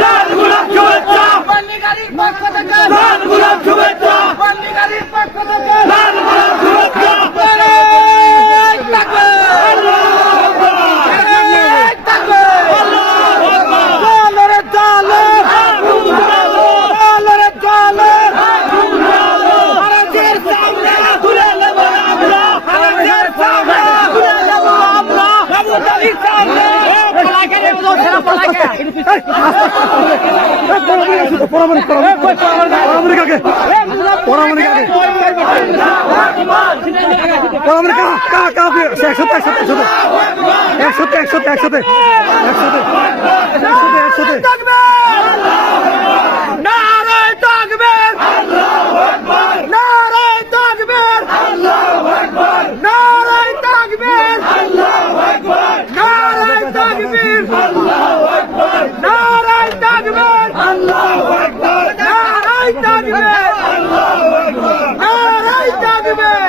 লাল গোলাপ জল চা লাল একসাথে একসাথে একসাথে একসাথে একসাথে একসাথে একসাথে একসাথে থাকবে